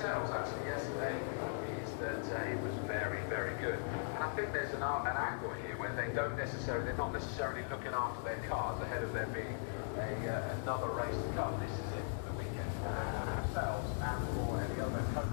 themselves actually yesterday is that it was very, very good. And I think there's an angle here where they're not necessarily looking after their cars ahead of there being another race to come. This is it for the weekend for themselves and for any other coach.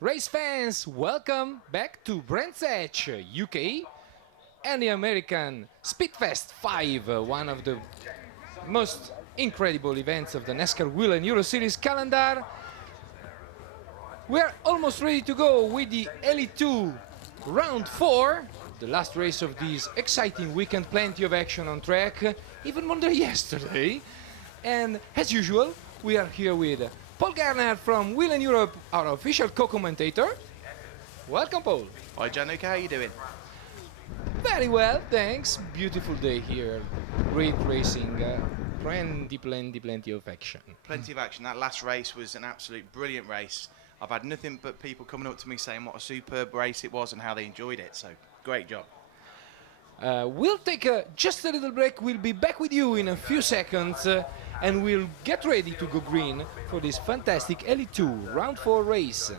Race fans, welcome back to Brands Hatch, UK, and the American SpeedFest 5, one of the most incredible events of the NASCAR Wheel and Euro Series calendar. We're almost ready to go with the Elite 2 Round 4, the last race of this exciting weekend, plenty of action on track, even more than yesterday. And as usual, we are here with Paul Garner from Wheel and Europe, our official co-commentator. Welcome, Paul. Hi, Januka, how you doing? Very well, thanks. Beautiful day here. Great racing. Plenty of action. Plenty of action. That last race was an absolute brilliant race. I've had nothing but people coming up to me saying what a superb race it was and how they enjoyed it. So, great job. We'll take just a little break. We'll be back with you in a few seconds and we'll get ready to go green for this fantastic Elite 2 Round 4 race.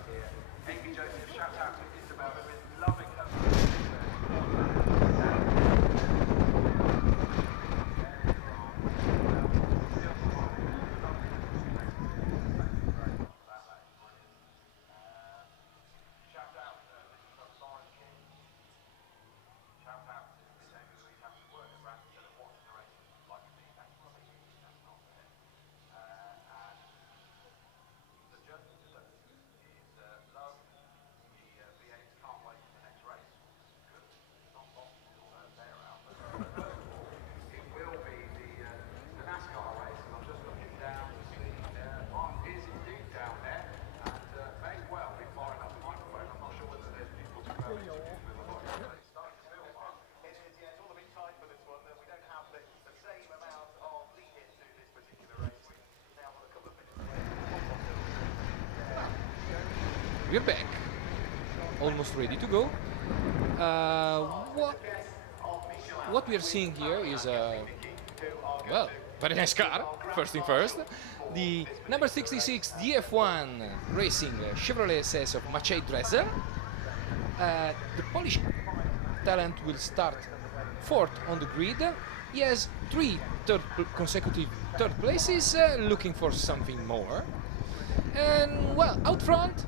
It will be the NASCAR race, and I'm just looking down to see is indeed down there, and may well be firing up the microphone. I'm not sure whether there's people to go interview with a lot of it. It is, yeah, it's all a bit tight for this one. We don't have the same amount of lead into this particular race. We now have a couple of minutes away. We're back. Almost ready to go. What we are seeing here is well, very nice car, first thing first. The number 66 DF1 Racing Chevrolet SS of Maciej Dressel. The Polish talent will start fourth on the grid. He has three consecutive third places, looking for something more. And well, out front,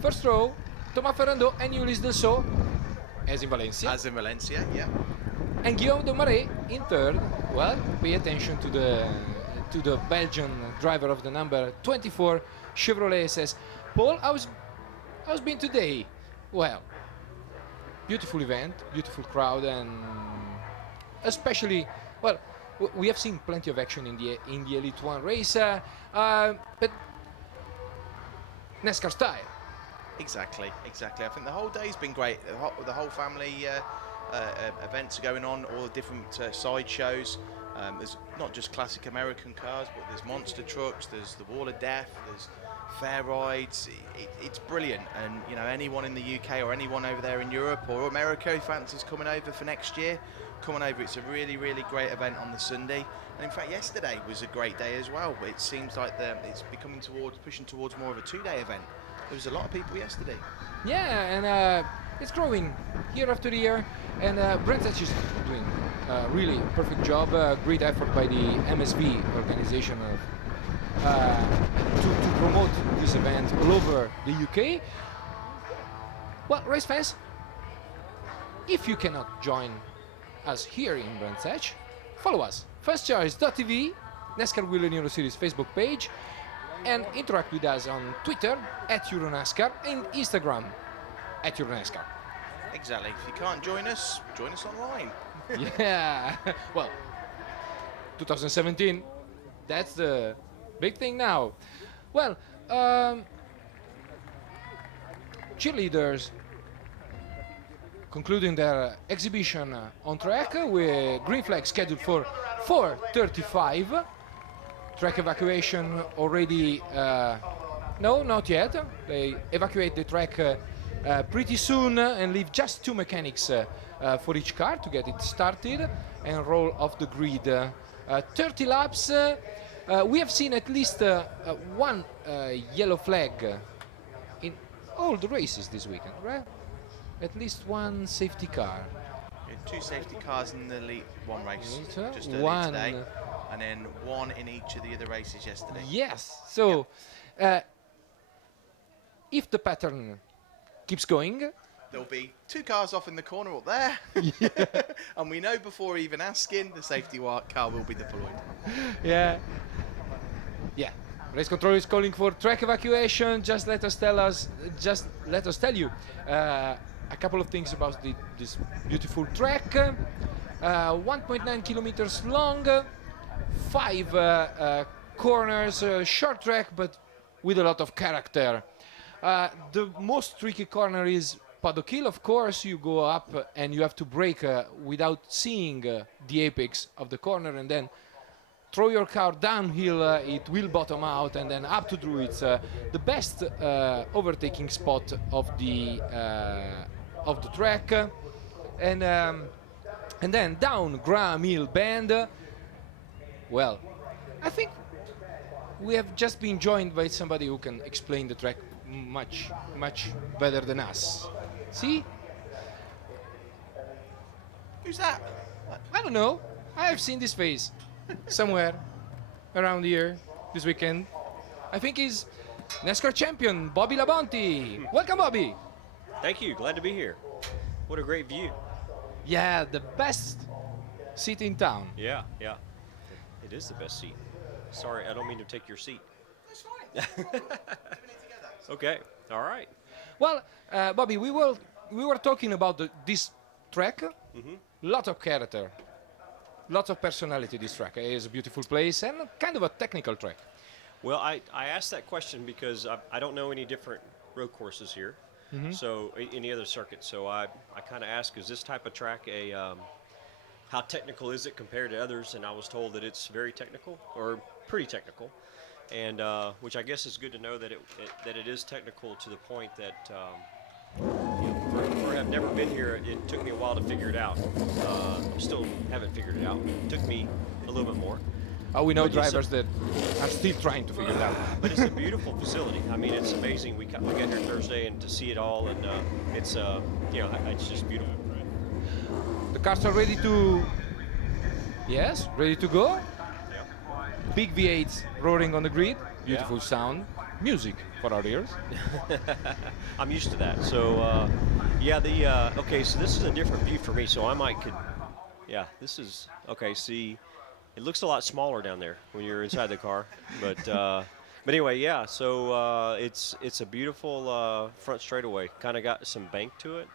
first row, Thomas Ferrando and Ulysse Delceau, as in Valencia. As in Valencia, yeah. And Guillaume de Marais in third. Well, pay attention to the Belgian driver of the number 24 Chevrolet SS. Paul, how's been today? Well, beautiful event, beautiful crowd, and especially, well, we have seen plenty of action in the Elite 1 race, but NASCAR style. Exactly. I think the whole day's been great. The whole family events are going on, all the different side shows. There's not just classic American cars, but there's monster trucks, there's the Wall of Death, there's fair rides. It's brilliant, and you know, anyone in the UK or anyone over there in Europe or America who fancies coming over for next year, come on over. It's a really, really great event on the Sunday, and in fact, yesterday was a great day as well. But it seems like it's pushing towards more of a 2-day event. There was a lot of people yesterday. Yeah, and it's growing year after year, and Brentech is doing really perfect job. Great effort by the MSV organization to promote this event all over the UK. Well, race fans, if you cannot join us here in Brentech, follow us. Firstchoice.tv, NASCAR Wheel and Euro Series Facebook page, and interact with us on Twitter @EuroNASCAR and Instagram @EuroNASCAR. Exactly. If you can't join us online. Yeah, well, 2017, that's the big thing now. Well, cheerleaders concluding their exhibition on track with green flag scheduled for 4:35. Track evacuation already, no, not yet. They evacuate the track pretty soon and leave just 2 mechanics for each car to get it started and roll off the grid. 30 laps. We have seen at least one yellow flag in all the races this weekend, right? At least one safety car. Yeah, 2 safety cars in the Elite 1 race just earlier One. today, and then 1 in each of the other races yesterday. Yes. So, if the pattern keeps going, There'll be 2 cars off in the corner up there, and we know before even asking, the safety car will be deployed. yeah. Race control is calling for track evacuation. Just let us tell you a couple of things about this beautiful track. 1.9 kilometers long, 5 corners, short track, but with a lot of character. The most tricky corner is Paddock Hill. Of course, you go up and you have to brake without seeing the apex of the corner, and then throw your car downhill. It will bottom out, and then up to Druids, the best overtaking spot of the track, and then down Graham Hill Bend. Well, I think we have just been joined by somebody who can explain the track much better than us. See? Who's that? I don't know. I have seen this face somewhere around here this weekend. I think he's NASCAR champion Bobby Labonte. Welcome, Bobby. Thank you. Glad to be here. What a great view. Yeah, the best seat in town. Yeah. It is the best seat. Sorry, I don't mean to take your seat. That's fine. Okay. All right. Well, Bobby, we were talking about this track. Lot of character, lots of personality. This track it is a beautiful place and kind of a technical track. Well, I asked that question because I don't know any different road courses here. So any other circuits. So I kind of asked, is this type of track how technical is it compared to others? And I was told that it's very technical, or pretty technical, and which I guess is good to know that it is technical to the point that for I've never been here. It took me a while to figure it out. Still haven't figured it out. It took me a little bit more. We know But drivers that are still trying to figure it out. But it's a beautiful facility. I mean, it's amazing. We got here Thursday and to see it all, and it's it's just beautiful. The cars are ready to, ready to go. Yeah. Big V8s roaring on the grid. Beautiful sound, music for our ears. I'm used to that. So okay. So this is a different view for me. So this is okay. See. It looks a lot smaller down there when you're inside the car, but anyway, yeah. So it's a beautiful front straightaway. Kind of got some bank to it,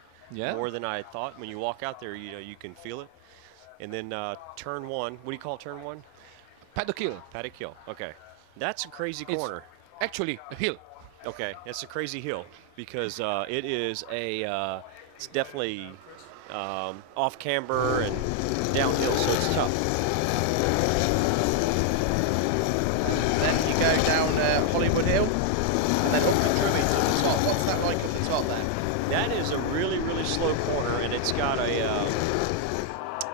more than I thought. When you walk out there, you can feel it. And then turn 1. What do you call turn 1? Paddock Hill. Paddock Hill. Okay, that's a crazy corner. Actually, a hill. Okay, it's a crazy hill because it is it's definitely off camber and downhill, so it's tough. go down Hollywood Hill and then up to Druids at the top. What's that like at the top there? That is a really, really slow corner, and it's got a.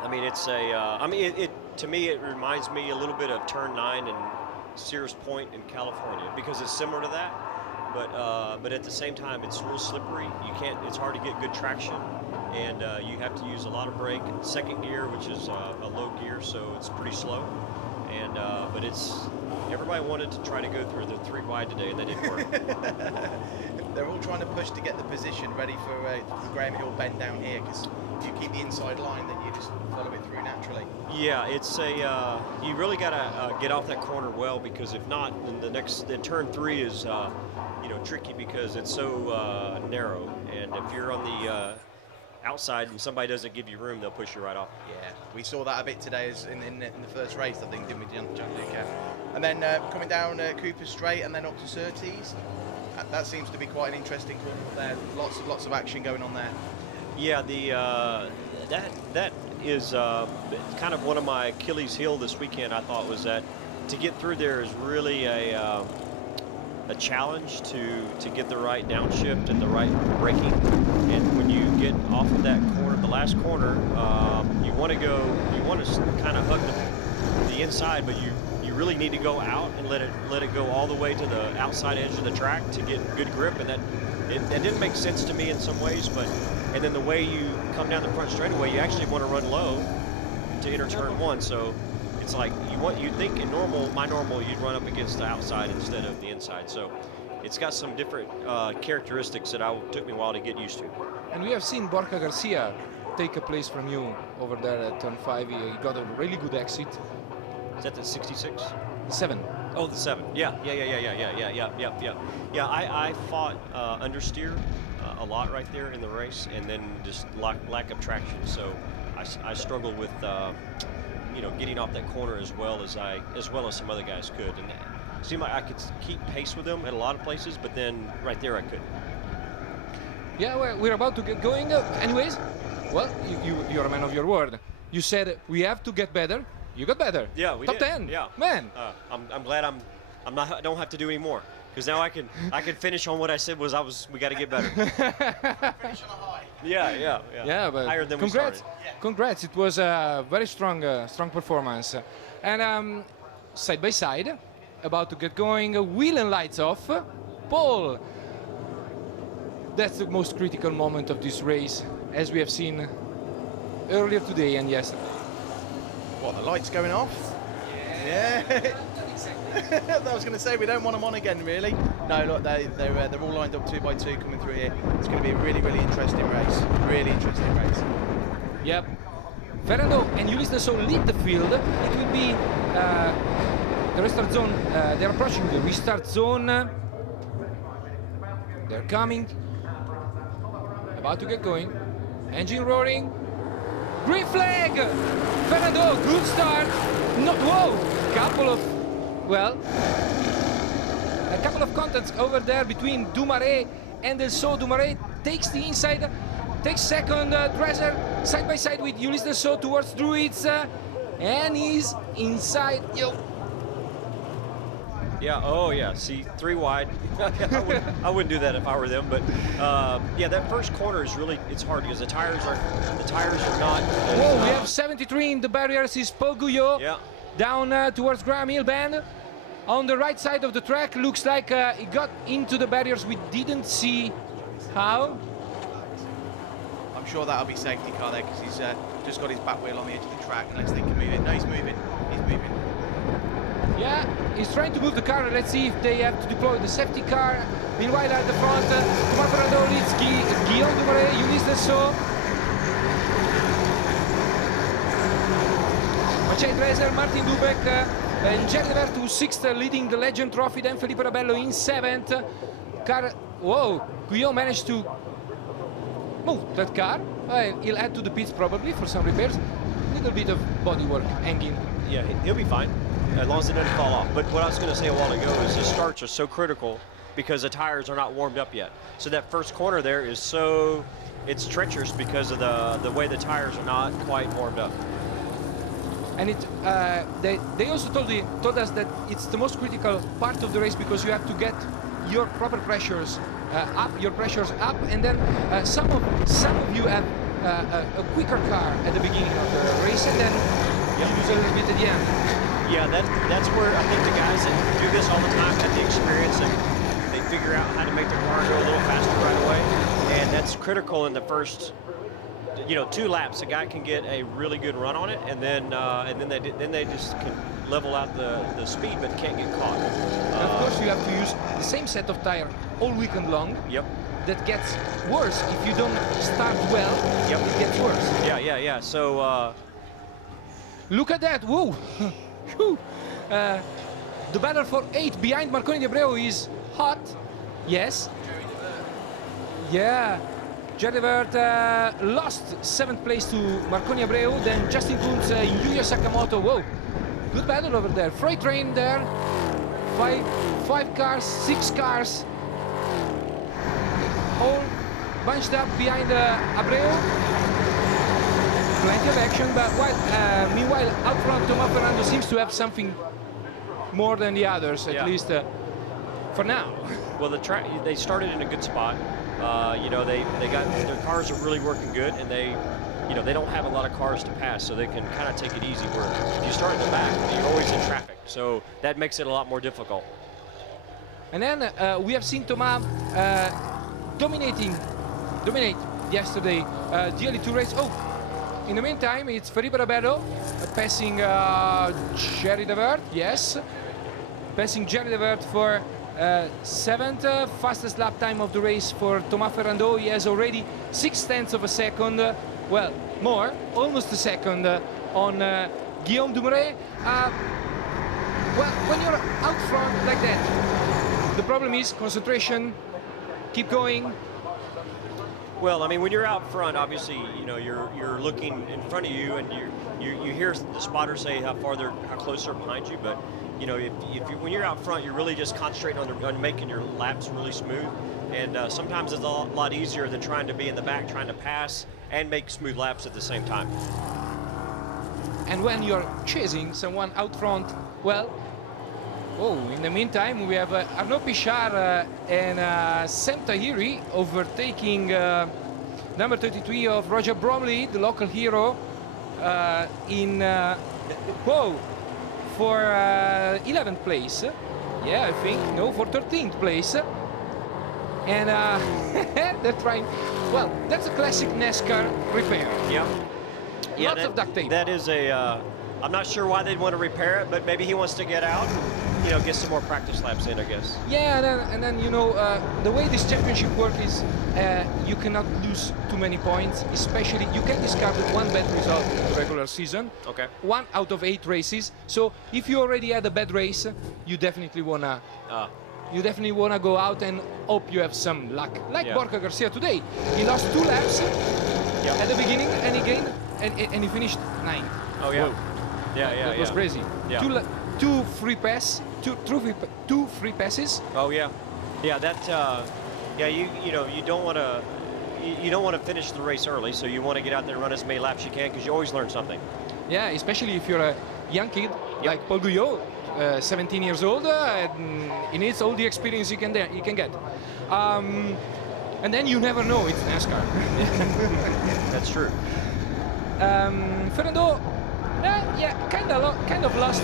I mean, it's a. I mean, it to me it reminds me a little bit of Turn 9 and Sears Point in California because it's similar to that, but at the same time it's real slippery. You can't. It's hard to get good traction, and you have to use a lot of brake. Second gear, which is a low gear, so it's pretty slow. And but it's everybody wanted to try to go through the 3 wide today, and that didn't work. They're all trying to push to get the position ready for the Graham Hill bend down here, because if you keep the inside line, then you just follow it through naturally. Yeah, it's a you really got to get off that corner well, because if not, then turn 3 is tricky because it's so narrow, and if you're on the outside and somebody doesn't give you room, they'll push you right off. Yeah, we saw that a bit today in the first race, I think, didn't we, Gianluca? And then coming down Cooper Straight and then up to Surtees. That seems to be quite an interesting corner there. Lots of action going on there. Yeah, that is kind of one of my Achilles heel this weekend. I thought was that to get through there is really a challenge to get the right downshift and the right braking. And when you get off of that corner, the last corner, you want to kind of hug the inside, but you really need to go out and let it go all the way to the outside edge of the track to get good grip. And that didn't make sense to me in some ways, and then the way you come down the front straightaway, you actually want to run low to enter turn 1. So it's like you think in my normal, you'd run up against the outside instead of the inside. So it's got some different characteristics that took me a while to get used to. And we have seen Borja Garcia take a place from you over there at turn 5. He got a really good exit. Is that the 66? The 7. Oh, the 7. Yeah. Yeah, I fought understeer a lot right there in the race, and then just lack of traction. So I struggled with getting off that corner as well as some other guys could, and it seemed like I could keep pace with them at a lot of places, but then right there I couldn't. Yeah, we're about to get going. Anyways, well, you're a man of your word. You said we have to get better. You got better. Yeah, we Top did. 10. Yeah, man. I'm glad I don't have to do any more, because now I can finish on what I said we got to get better. Finish on a high. Yeah, but higher than congrats. we started. Yeah. Congrats. It was a very strong performance. And side by side, about to get going, wheel and lights off. Paul, that's the most critical moment of this race, as we have seen earlier today and yesterday. What, the lights going off? Yeah. I was going to say, we don't want them on again, really. No, look, they're all lined up 2 by 2 coming through here. It's going to be a really, really interesting race. Really interesting race. Yep. Fernando and Ulysses lead the field. It will be the restart zone. They're approaching the restart zone. They're coming. About to get going. Engine roaring. Green flag! Fernando, good start. A couple of contacts over there between Dumaret and Delso. Dumaret takes the inside, takes second. Dresser side by side with Ulysses Delso towards Druids, and he's inside. Yeah. Oh, yeah. See, 3 wide. I wouldn't do that if I were them. But yeah, that first corner is it's hard because the tires are not. Whoa! We have 73 in the barriers. Is Paul Guyot down towards Graham Hill Bend. On the right side of the track, looks like he got into the barriers. We didn't see how. I'm sure that'll be safety car there, because he's just got his back wheel on the edge of the track, unless they can move it. No, he's moving. He's moving. Yeah, he's trying to move the car. Let's see if they have to deploy the safety car. Meanwhile, at the front, Thomas Fernando leads Guillaume Dumoulin, Ulysses Delso. Maciej Dreser, Martin Dubek, Jerry Devert 6th, leading the Legend Trophy. Then Felipe Rabello in 7th. Guillaume managed to move that car. He'll head to the pits probably for some repairs. Little bit of bodywork hanging. Yeah, he'll be fine as long as it doesn't fall off. But what I was going to say a while ago is the starts are so critical because the tires are not warmed up yet. So that first corner there is it's treacherous because of the way the tires are not quite warmed up. And they also told us that it's the most critical part of the race because you have to get your proper pressures up, and then some of you have a quicker car at the beginning of the race, and then you lose a little bit at the end. Yeah, that's where I think the guys that do this all the time have the experience and they figure out how to make their car go a little faster right away, and that's critical in the first 2 laps. A guy can get a really good run on it, and then they just can level out the speed, but can't get caught. And of course, you have to use the same set of tire all weekend long. Yep. That gets worse if you don't start well. Yep. It gets worse. Yeah. So look at that! Whoa! Whew. The battle for 8 behind Marconi De Abreu is hot. Yes. Yeah. Jerry Vert lost 7th place to Marconi Abreu, then Justin Kunz, Yuya Sakamoto. Whoa, good battle over there. Freight train there, five cars, 6 cars, all bunched up behind Abreu. Plenty of action, but meanwhile out front Tomás Fernando seems to have something more than the others, at least for now. Well, they started in a good spot. They got their cars are really working good, and they don't have a lot of cars to pass, so they can kind of take it easy. Where if you start in the back, you're always in traffic, so that makes it a lot more difficult. And then we have seen Tomás dominate yesterday the early 2 race. Oh, in the meantime, it's Felipe Ribeiro passing Jerry De Vert. Yes, passing Jerry De Vert for 7th, fastest lap time of the race for Tomás Fernando. He has already 0.6 of a second, well, more, almost a second on Guillaume Dumoulin. Well, when you're out front like that, the problem is concentration, keep going. Well, I mean, when you're out front, obviously, you're looking in front of you, and you hear the spotters say how close they're behind you, but when you're out front, you're really just concentrating on making your laps really smooth. And sometimes it's a lot easier than trying to be in the back, trying to pass and make smooth laps at the same time. And when you're chasing someone out front, well, in the meantime, we have Arnaud Pichard and Sam Tahiri overtaking number 33 of Roger Bromley, the local hero, for 11th place. Yeah, I think. No, for 13th place. And they're trying. Well, that's a classic NASCAR repair. Yep. Yeah, Lots of duct tape. That is I'm not sure why they'd want to repair it, but maybe he wants to get out, get some more practice laps in, I guess. Yeah, and then the way this championship works is you cannot lose too many points, especially you can discard one bad result in the regular season. Okay. 1 out of 8 races. So if you already had a bad race, you definitely wanna go out and hope you have some luck. Like Borja Garcia today, he lost 2 laps at the beginning, and he gained and he finished 9th. Oh yeah. Whoa. Yeah. That was crazy. Yeah. Two free passes. Oh yeah. Yeah, that you don't want to finish the race early, so you want to get out there and run as many laps you can, because you always learn something. Yeah, especially if you're a young kid like Paul Guyot, 17 years old, and he needs all the experience he can get. And then you never know, it's NASCAR. That's true. Fernando, kind of lost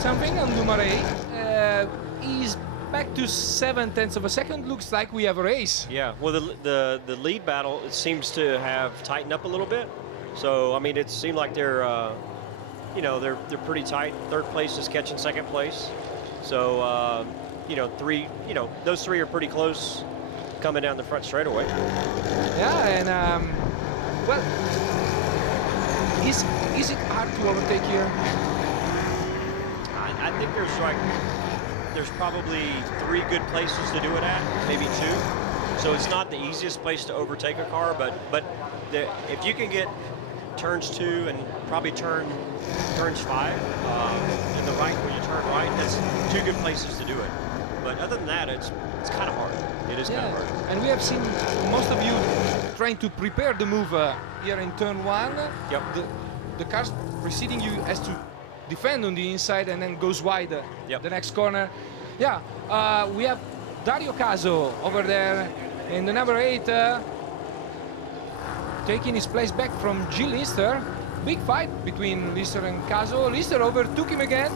something on Dumoulin. He's back to 0.7 of a second. Looks like we have a race. Yeah. Well, the lead battle, it seems to have tightened up a little bit. So I mean, it seemed like they're pretty tight. 3rd place is catching 2nd place. So those 3 are pretty close coming down the front straightaway. Yeah, and well, is it hard to overtake here? I think there's probably 3 good places to do it at, maybe 2. So it's not the easiest place to overtake a car, but if you can get turns 2 and probably turns 5 in the right, when you turn right, that's 2 good places to do it. But other than that, it's kind of hard. It is kind of hard. And we have seen most of you trying to prepare the move here in turn 1. Yep. The cars preceding you has to defend on the inside and then goes wide Yep. the next corner. Yeah, we have Dario Caso over there in the number 8, taking his place back from Gil Lister. Big fight between Lister and Caso. Lister overtook him again,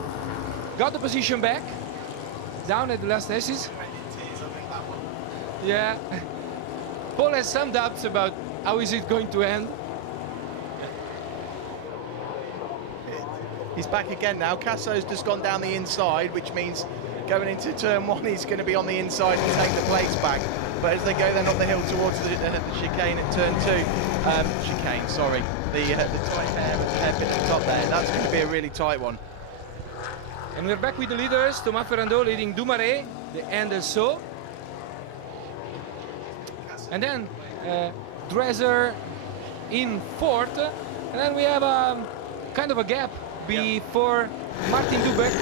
got the position back, down at the last assist. Yeah, Paul has some doubts about how is it going to end. He's back again now. Casso's just gone down the inside, which means going into turn 1, he's going to be on the inside and take the plates back. But as they go then up the hill towards the chicane at turn 2, chicane, sorry, the tight hairpin at the top there, that's going to be a really tight one. And we're back with the leaders. Thomas Ferrandot leading Dumaret, the Endelso. And then Dreser in 4th. And then we have kind of a gap before Martin Dubeck.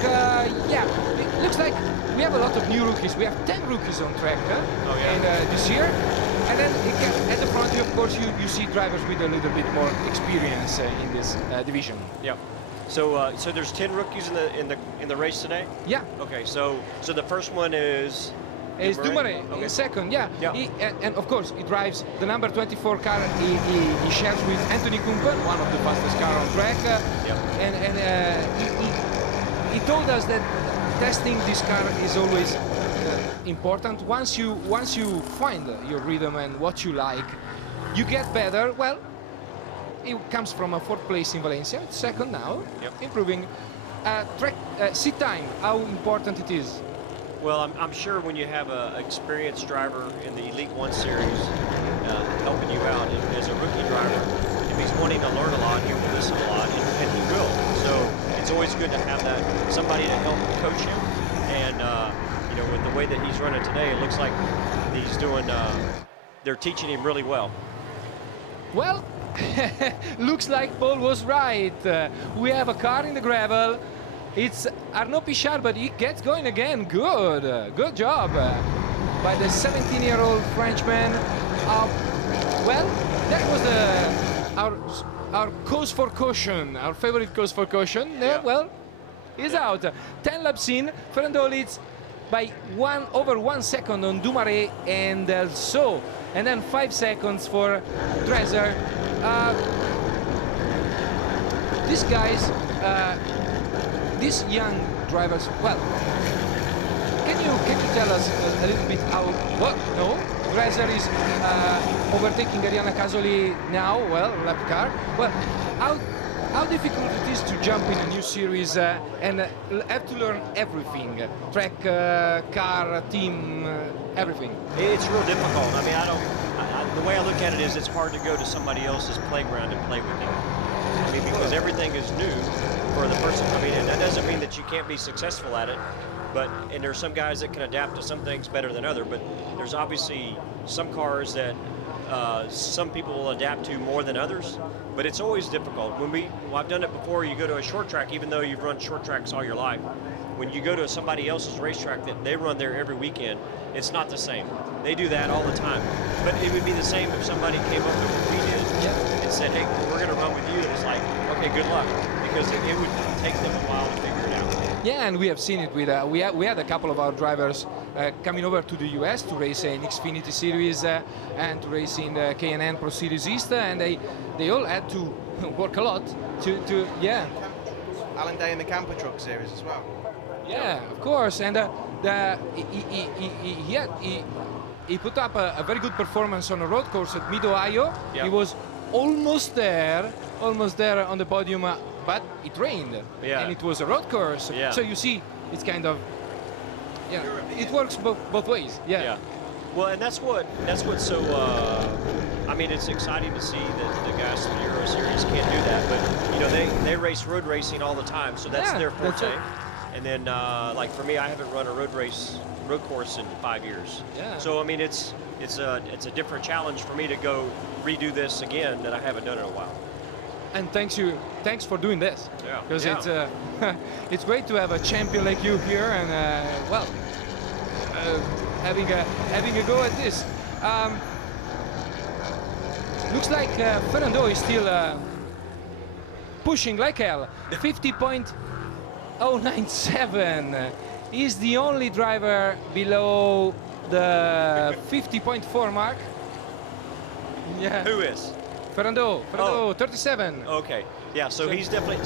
Yeah, it looks like we have a lot of new rookies. We have 10 rookies on track this year. And then at the front, of course, you see drivers with a little bit more experience in this division. Yeah. So so there's 10 rookies in the race today. Yeah. Okay. So the first one is Dumaret Okay. in 2nd, yeah. Yeah. And of course, he drives the number 24 car. He shares with Anthony Kumper, one of the fastest car on track. And he told us that testing this car is always important. Once you find your rhythm and what you like, you get better. Well, he comes from a 4th place in Valencia, 2nd now, improving. Track seat time, how important it is. Well, I'm sure when you have an experienced driver in the Elite 1 series helping you out, and as a rookie driver, if he's wanting to learn a lot, he will listen a lot, and he will. So it's always good to have that somebody to help coach him. And you know, with the way that he's running today, it looks like he's doing. They're teaching him really well. Well, looks like Paul was right. We have a car in the gravel. It's Arnaud Pichard, but he gets going again. Good job by the 17-year-old Frenchman. Well, that was our cause for caution, our favorite cause for caution. Well, he's out. 10 laps in. Ferrandot leads by over 1 second on Dumaret and so, and then 5 seconds for Dreser. These guys. These young drivers, well, can you tell us a little bit how, no, Dreser is overtaking Arianna Casoli now, well, lap car. Well, how difficult it is to jump in a new series and have to learn everything, track, car, team, everything. It's real difficult. I mean, the way I look at it is it's hard to go to somebody else's playground and play with them. I mean, because everything is new for the person. I mean, and that doesn't mean that you can't be successful at it, and there's some guys that can adapt to some things better than others, but there's obviously some cars that some people will adapt to more than others, but it's always difficult. I've done it before. You go to a short track, even though you've run short tracks all your life, when you go to somebody else's racetrack that they run there every weekend, it's not the same. They do that all the time. But it would be the same if somebody came up to what we did and said, hey, we're going to run with you. And it's like, okay, good luck. Because it would take them a while to figure it out. Yeah, and we have seen it with, we had a couple of our drivers coming over to the US to race in Xfinity Series and to race in the K&N Pro Series East, and they all had to work a lot to Alan Day in the Camper Truck Series as well. Yeah, of course, and he put up a very good performance on a road course at Mid-Ohio. Yep. He was almost there on the podium, but it rained, and it was a road course. Yeah. So you see, it's kind of, it works both ways. Yeah. Well, and that's what's so. I mean, it's exciting to see that the guys from the Euro Series can't do that, but you know they race road racing all the time, so that's their forte. That's it. And then, like for me, I haven't run a road course in 5 years. Yeah. So I mean, it's a different challenge for me to go redo this again that I haven't done in a while. And thanks for doing this. Yeah. Because it's great to have a champion like you here, and having a go at this. Looks like Ferrandot is still pushing like hell. 50.097. He's the only driver below the 50.4 mark. Yeah. Who is? Fernando, Oh. 37. Okay. Yeah. So So- he's definitely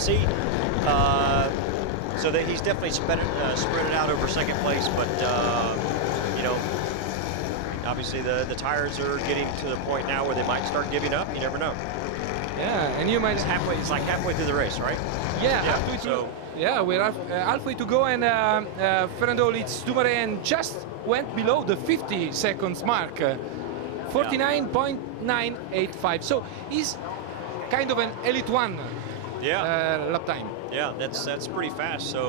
so that he's definitely spread it out over second place, but you know, obviously the tires are getting to the point now where they might start giving up. You never know. Yeah, and you might. It's like halfway through the race, right? Yeah, Yeah, halfway so- through. Yeah, we're halfway to go, and Fernando leads Dumoulin and just went below the 50 seconds mark. 49.985. So he's kind of an Elite One Yeah. lap time. Yeah. That's pretty fast. So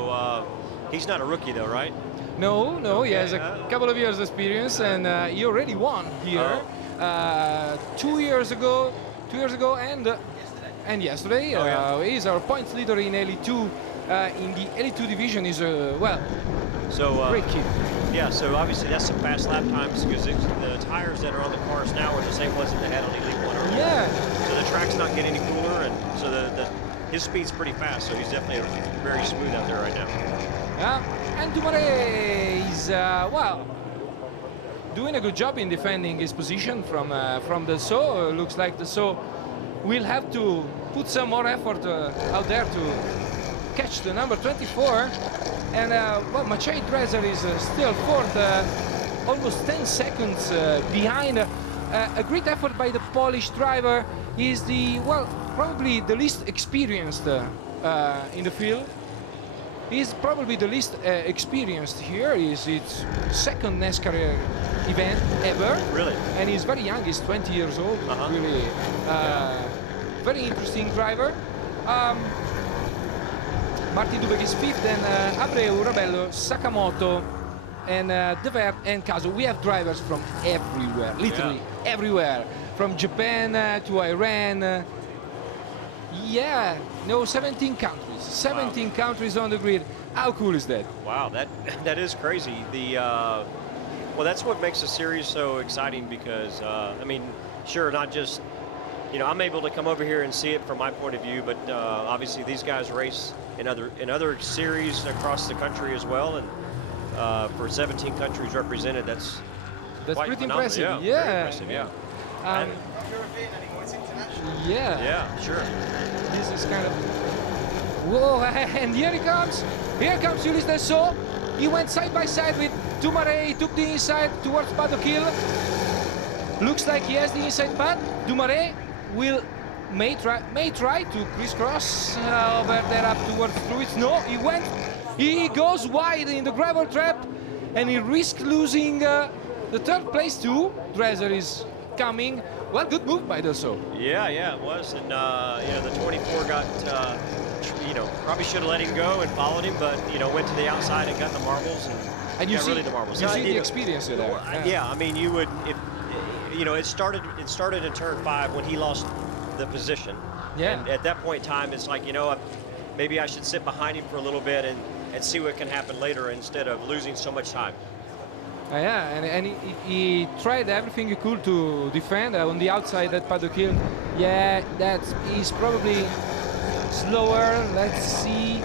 he's not a rookie though, right? No, he has a Okay. couple of years experience, and he already won here 2 years ago, and yesterday. Oh, yeah. He's our points leader in Elite 2. In the Elite 2 division is well, So great kid. yeah. So obviously that's some fast lap times because the tires that are on the cars now are the same ones that they had on Elite 1 earlier. Yeah, So the track's not getting any cooler, and so his speed's pretty fast. So he's definitely very smooth out there right now. and Dumoulin is well doing a good job in defending his position from the So. Looks like the So will have to put some more effort out there to catch the number 24. And well, Maciej Dreser is still fourth, almost 10 seconds behind. A great effort by the Polish driver. He's probably the least experienced in the field. He's probably the least experienced here. It's second NASCAR event ever. Really? And he's very young. He's 20 years old. Uh-huh. Really, very interesting driver. Martin Dubek is fifth, and Abreu, Rabello, Sakamoto, and Devert and Caso. We have drivers from everywhere, literally everywhere, from Japan to Iran. 17 countries. 17 countries on the grid. How cool is that? Wow, that is crazy. Well, that's what makes the series so exciting because I mean, sure, not just I'm able to come over here and see it from my point of view, but obviously these guys race in other series across the country as well, and for 17 countries represented, that's quite pretty phenomenal. impressive. Yeah, very impressive. Yeah. Um, Not European anymore, it's international. yeah. Sure. This is kind of. Whoa, and here he comes. Here comes Ulysse Dessau. He went side by side with Dumoulin. He took the inside towards Paddock Hill. Looks like he has the inside pad. Dumoulin may try to crisscross over there up towards Fluids. No, he goes wide in the gravel trap, and he risks losing the third place too. Dreser is coming. Well, good move by Dessau. Yeah, it was, and the 24 got probably should have let him go and followed him, but went to the outside and got the marbles And you got see, really the marbles. you Yeah, see the experience there. Well, yeah, I mean, you would if it started in turn 5 when he lost the position. Yeah. And at that point in time, it's like maybe I should sit behind him for a little bit and see what can happen later instead of losing so much time. And he tried everything he could to defend on the outside at Paddock Hill. Yeah, he's probably slower. Let's see.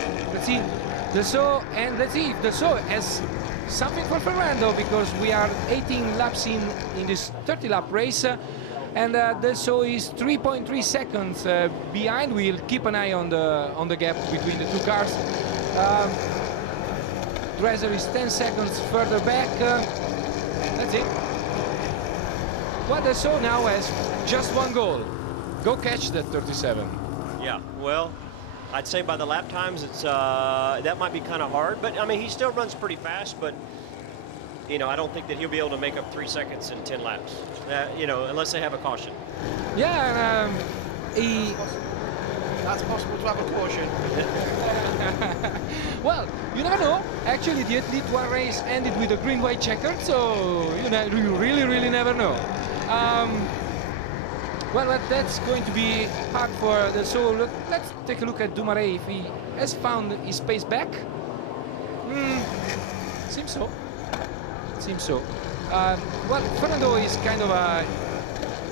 Dessau, and let's see if Dessau has something for Fernando, because we are 18 laps in this 30-lap race, and Dessau is 3.3 seconds behind. We'll keep an eye on the gap between the two cars. Dreser is 10 seconds further back. That's it. Well, Dessau now has just one goal. Go catch that 37. Yeah, well, I'd say by the lap times, it's that might be kind of hard, but I mean, he still runs pretty fast, but I don't think that he'll be able to make up 3 seconds in 10 laps, unless they have a caution. Yeah, and That's possible to have a caution. well, you never know. Actually, the Elite 1 race ended with a green-white checkered, so you really never know. Well, that's going to be hard for the So. Let's take a look at Dumoulin if he has found his pace back. Seems so. Well, Fernando is kind of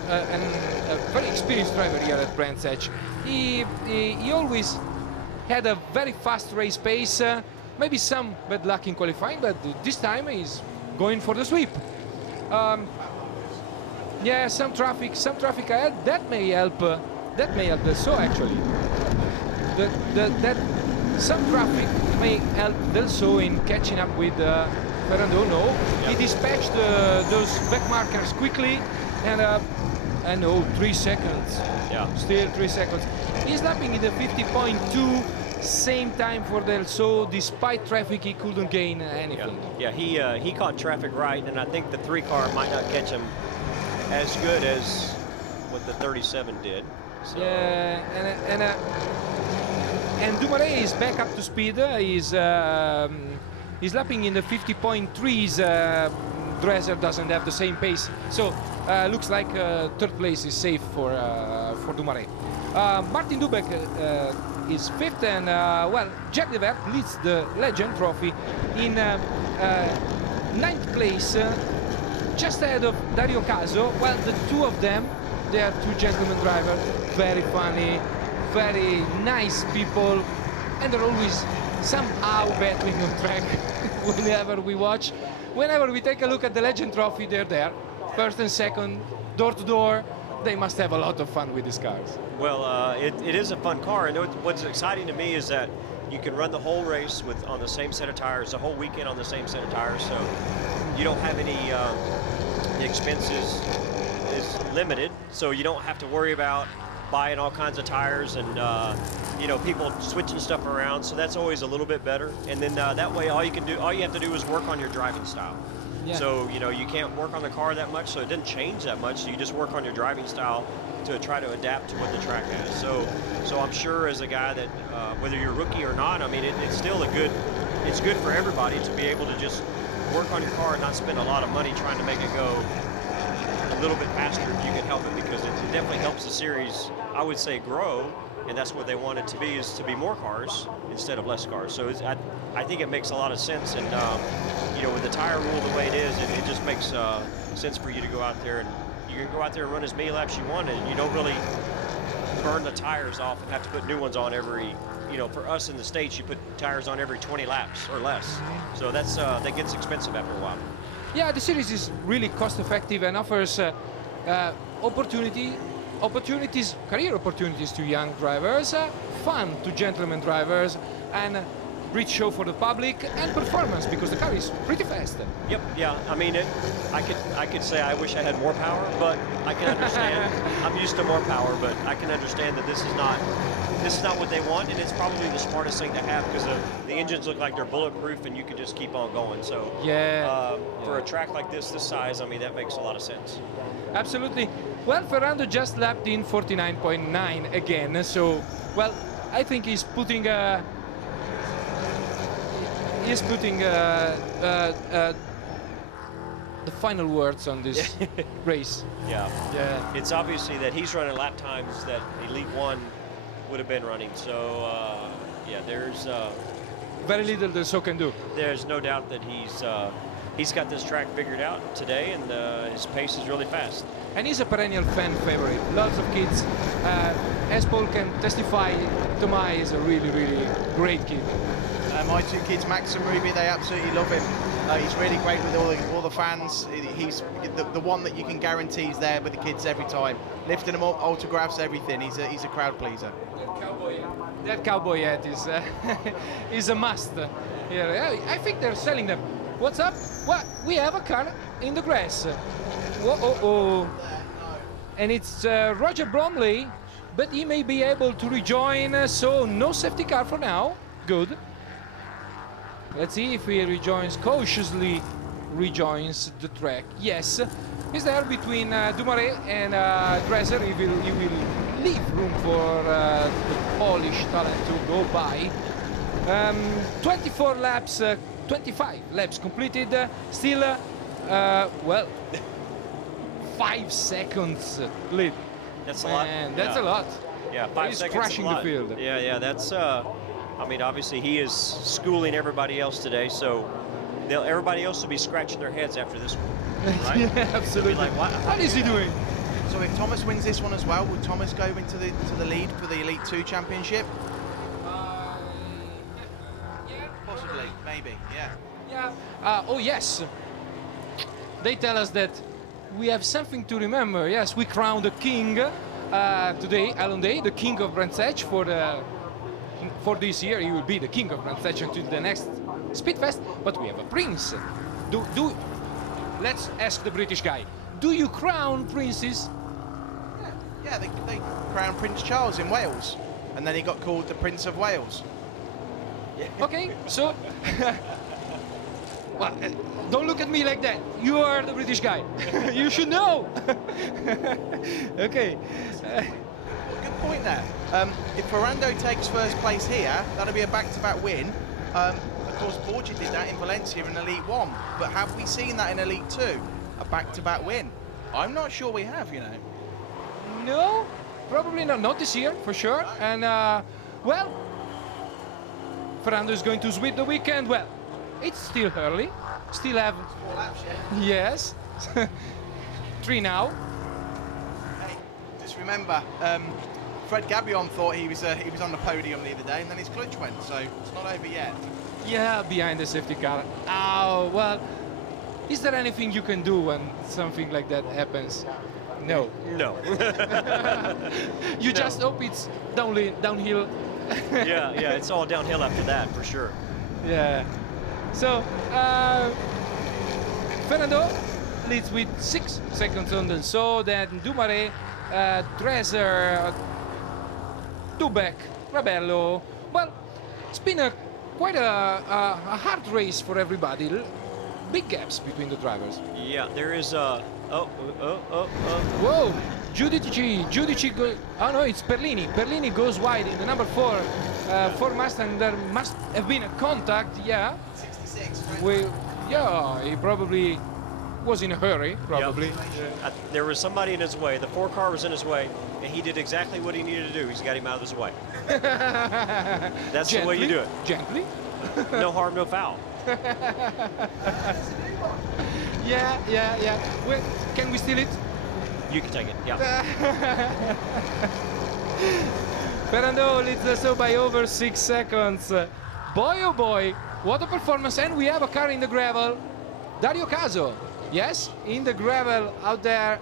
a very experienced driver here at Brands Hatch. He always had a very fast race pace, maybe some bad luck in qualifying, but this time he's going for the sweep. Yeah, some traffic ahead, that may help. That may help the so actually. That some traffic may help Del So in catching up with Fernando. No, he dispatched those back markers quickly, and I know 3 seconds. Yeah. Still 3 seconds. He's lapping in the 50.2, same time for Del So. Despite traffic, he couldn't gain anything. Yeah, he caught traffic right, and I think the 3 car might not catch him as good as what the 37 did. So. Yeah, and Dumoulin is back up to speed. He's lapping in the 50.3s. Dresser doesn't have the same pace, so looks like third place is safe for Dumoulin. Martin Dubek is fifth, and well, Jack Devert leads the Legend Trophy in ninth place, just ahead of Dario Caso. Well, the two of them, they are two gentlemen drivers, very funny, very nice people, and they're always somehow battling on track whenever we watch. Whenever we take a look at the Legend Trophy, they're there, first and second, door to door. They must have a lot of fun with these cars. Well, it is a fun car, and what's exciting to me is that you can run the whole race on the same set of tires, the whole weekend on the same set of tires, so you don't have any, the expenses is limited, so you don't have to worry about buying all kinds of tires and you know, people switching stuff around, so that's always a little bit better. And then that way all you have to do is work on your driving style. Yeah. So, you know, you can't work on the car that much, so it didn't change that much. So you just work on your driving style to try to adapt to what the track has. So I'm sure as a guy that, whether you're a rookie or not, I mean, it's still it's good for everybody to be able to just work on your car and not spend a lot of money trying to make it go a little bit faster if you can help it, because it definitely helps the series, I would say, grow. And that's what they want it to be, is to be more cars instead of less cars. So I think it makes a lot of sense. And, you know, with the tire rule the way it is, it just makes sense for you to go out there, and you can go out there and run as many laps you want, and you don't really burn the tires off and have to put new ones on every, you know, for us in the States, you put tires on every 20 laps or less. So that gets expensive after a while. Yeah, the series is really cost effective and offers career opportunities to young drivers, fun to gentlemen drivers, and bridge show for the public, and performance, because the car is pretty fast. Yep, yeah. I mean, I could say I wish I had more power, but I can understand. I'm used to more power, but I can understand that this is not what they want, and it's probably the smartest thing to have, because the engines look like they're bulletproof, and you can just keep on going. So yeah, for a track like this size, I mean, that makes a lot of sense. Absolutely. Well, Ferrando just lapped in 49.9 again, so, well, I think he's putting the final words on this race. Yeah. Yeah. It's obviously that he's running lap times that Elite One would have been running. So yeah, there's very little the so can do. There's no doubt that he's got this track figured out today, and his pace is really fast. And he's a perennial fan favorite. Lots of kids, as Paul can testify, Thomas is a really, really great kid. My two kids, Max and Ruby, they absolutely love him. He's really great with all the fans. He's the one that you can guarantee is there with the kids every time, lifting them up, autographs, everything. He's a crowd pleaser. That cowboy hat is is a must. Yeah, I think they're selling them. What's up? What? We have a car in the grass. Whoa, and it's Roger Bromley, but he may be able to rejoin. So no safety car for now. Good. Let's see if he cautiously rejoins the track. Yes, he's there between Dumoulin and Dresser. He will leave room for the Polish talent to go by. 25 laps completed. Still, well, 5 seconds lead. That's a lot. And that's a lot. Yeah, 5 He's seconds. crashing the field. Yeah, that's. I mean, obviously he is schooling everybody else today, so everybody else will be scratching their heads after this one, right? Yeah, absolutely. Like, what is he doing? So if Thomas wins this one as well, will Thomas go into the lead for the Elite 2 Championship? Yeah. Possibly, maybe, yeah. Yeah. Oh yes. They tell us that we have something to remember. Yes, we crowned the king today, Alan Day, the king of Brands Hatch for this year. He will be the king of Brands Hatch until the next SpeedFest. But we have a prince. Let's ask the British guy. Do you crown princes? Yeah, they crowned Prince Charles in Wales, and then he got called the Prince of Wales. Okay, so well, don't look at me like that. You are the British guy. You should know. Okay. Good point there. If Ferrando takes first place here, that'll be a back-to-back win. Of course, Borgia did that in Valencia in Elite 1, but have we seen that in Elite 2? A back-to-back win? I'm not sure we have, you know. No, probably not. Not this year, for sure. And well, Fernando is going to sweep the weekend. Well, it's still early. Still have 4 laps, yeah. yes, 3 now. Hey, just remember, Fred Gabion thought he was on the podium the other day, and then his clutch went, so it's not over yet. Yeah, behind the safety car. Oh well. Is there anything you can do when something like that happens? No. No. You just hope it's downhill. yeah, it's all downhill after that for sure. Yeah. So, Fernando leads with 6 seconds on the so then Dumoulin, Dreser, Dubek, Rabello. Well, it's been quite a hard race for everybody. Big gaps between the drivers. Yeah, there is Whoa! Giudici go. Oh no, it's Perlini. Perlini goes wide in the number 4 for Mustang. There must have been a contact. Yeah. 66. Yeah, he probably was in a hurry. Probably. there was somebody in his way. The 4 car was in his way, and he did exactly what he needed to do. He's got him out of his way. That's Gently, the way you do it. Gently. No harm, no foul. Yeah. Wait, can we steal it? You can take it. Yeah. Fernando leads the show by over 6 seconds. Boy, oh boy, what a performance! And we have a car in the gravel. Dario Caso, yes, in the gravel out there,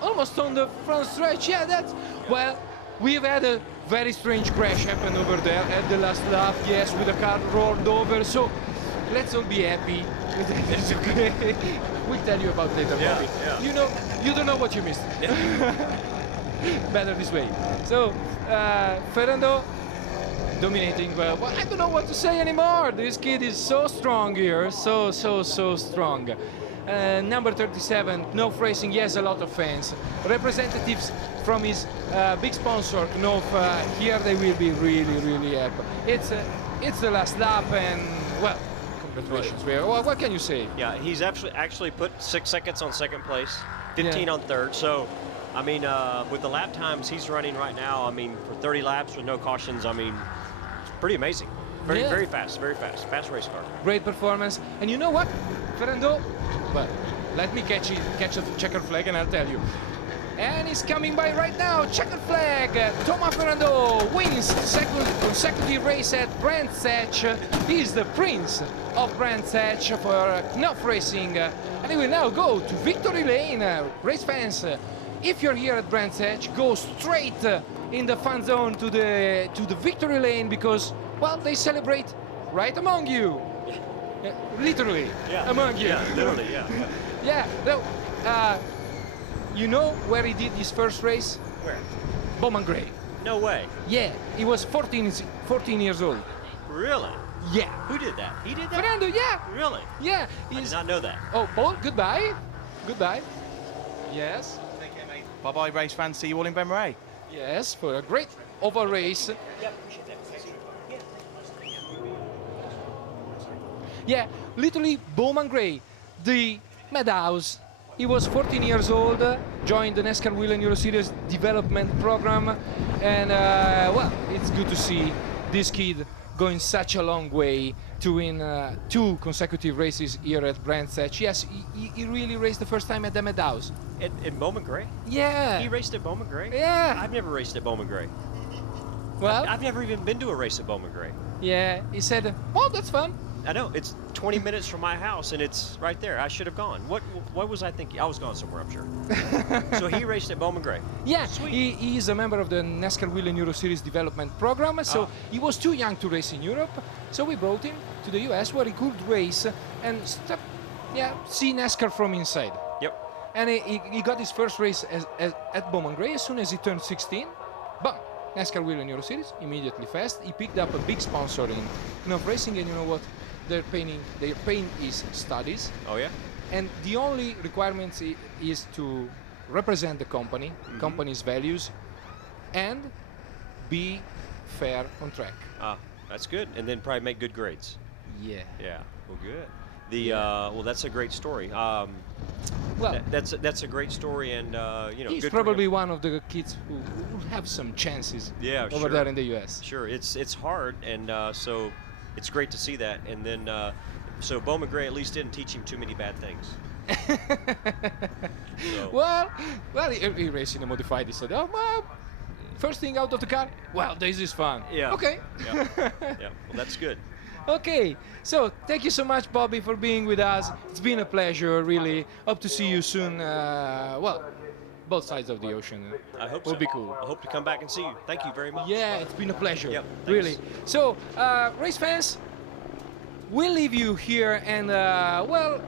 almost on the front stretch. Yeah, that's well. We've had a very strange crash happen over there at the last lap. Yes, with the car rolled over. So let's all be happy. That's okay. We'll tell you about later. Yeah, Bobby. yeah. You know, you don't know what you missed. Better this way. So, Fernando dominating. Well, I don't know what to say anymore. This kid is so strong here. So strong. Number 37, Knopf Racing. Yes, a lot of fans. Representatives from his big sponsor, Knopf. Here they will be really happy. It's the last lap, and well, congratulations. Well, what can you say? Yeah, he's actually put 6 seconds on second place, 15 on third. So, I mean, with the lap times he's running right now, I mean, for 30 laps with no cautions, I mean, it's pretty amazing. Very fast race car. Great performance. And you know what, Fernando? Well, let me catch a checkered flag and I'll tell you. And he's coming by right now. Checkered flag. Thomas Fernando wins second consecutive race at Brands Hatch. He's the prince of Brands Hatch for Knopf Racing. And he will now go to victory lane. Race fans, if you're here at Brands Hatch, go straight in the fan zone to the victory lane, because, well, they celebrate right among you. Literally, among you. Yeah, literally, yeah. Yeah, no, you know where he did his first race? Where? Bowman Gray. No way. Yeah, he was 14 years old. Really? Yeah. Who did that? He did that? Fernando, yeah. Really? Yeah. I did not know that. Oh, Paul, goodbye. Goodbye. Yes. Take care, mate. Bye-bye, race fans. See you all in Benray. Yes, for a great oval race. Yeah, literally Bowman Gray, the Madhouse. He was 14 years old, joined the NASCAR Wheel and Euro Series development program, and well, it's good to see this kid going such a long way to win 2 consecutive races here at Brands Hatch. Yes, he really raced the first time at the Meadows. In Bowman Gray? Yeah. He raced at Bowman Gray? Yeah. I've never raced at Bowman Gray. Well, I've never even been to a race at Bowman Gray. yeah, he said, oh, that's fun. I know, it's 20 minutes from my house and it's right there. I should have gone. What was I thinking? I was gone somewhere, I'm sure. So he raced at Bowman Gray. Yeah, Sweet. he is a member of the NASCAR Wheel and Euro Series development program, so he was too young to race in Europe, so we brought him to the US where he could race and see NASCAR from inside. Yep. And he got his first race at Bowman Gray as soon as he turned 16. But NASCAR Wheel and Euro Series, immediately fast. He picked up a big sponsor in racing, and you know what? They're paying his studies. Oh yeah? And the only requirement is to represent the company, company's values, and be fair on track. That's good. And then probably make good grades. Yeah. Yeah. Well, good. Well, that's a great story. Well, that's a great story, and he's good for probably him. one of the kids who have some chances over sure. there in the US. Sure, it's hard, and so it's great to see that. And then so Bowman Gray at least didn't teach him too many bad things. So. Well, he raced in a modified. He said, "Oh well, first thing out of the car. Well, this is fun. Yeah. Okay. Yeah. Well, that's good. Okay, so thank you so much, Bobby, for being with us. It's been a pleasure, really. Hope to see you soon. Well, both sides of the ocean. I hope Would so. be cool. I hope to come back and see you. Thank you very much. Yeah, it's been a pleasure. Yep, really. thanks. So, race fans, we'll leave you here, and well,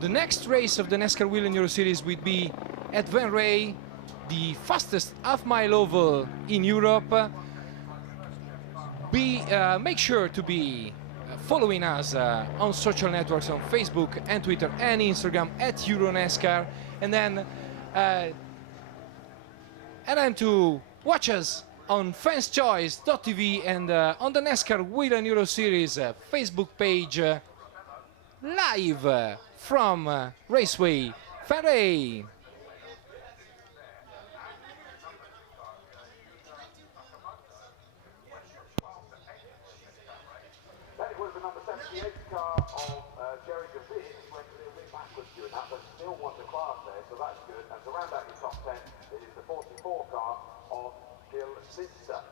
the next race of the NASCAR Wheel and Euro Series will be at Van Ray, the fastest half-mile oval in Europe. Make sure to be following us on social networks on Facebook and Twitter and Instagram at EuroNASCAR, and then to watch us on fanschoice.tv and on the NASCAR Wheel and Euro Series Facebook page live from Raceway Van Ray. Then it was the number 78 car of Jerry Gavin. He went a little bit backwards during that, but still won the class there, so that's good. And to round out your top 10, it is the 44 car of Gil Sincer.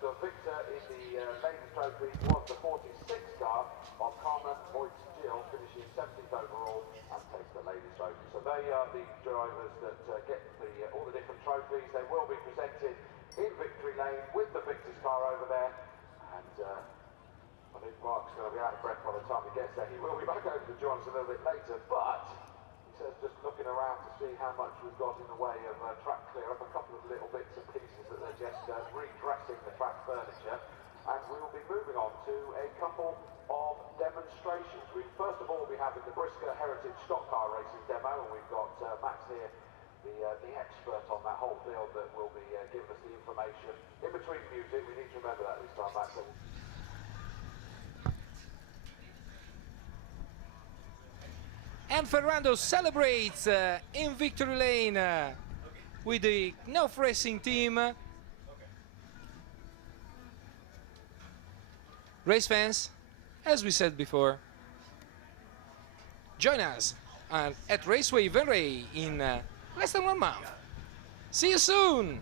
The victor in the ladies' trophy was the 46 car of Carmen Moitz Gill, finishing 17th overall and takes the ladies' trophy. So they are the drivers that get all the different trophies. They will be presented in victory lane with the victor's car over there. And I think Mark's going to be out of breath by the time he gets there. He will be back over to join us a little bit later, but he says just looking around to see how much we've got in the way of track clear up, a couple of little bits and pieces that they're just redressing the track furniture, and we'll be moving on to a couple of demonstrations. First of all, we have the Brisker Heritage Stock Car Racing demo, and we've got Max here, the expert on that whole field, that will be giving us the information in between music. We need to remember that this time, Max. And Ferrando celebrates in victory lane with the Knauf Racing team. Race fans, as we said before, join us at Raceway Van Ray in less than 1 month. See you soon!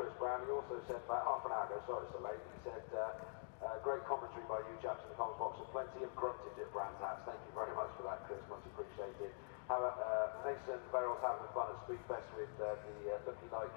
Chris Brown. He also said about half an hour ago, sorry it's so late, he said, great commentary by you chaps in the comments box, and plenty of gruntage at Brand's Hats. Thank you very much for that, Chris, much appreciated. Nathan Verrill's having fun at SpeedFest with the looking like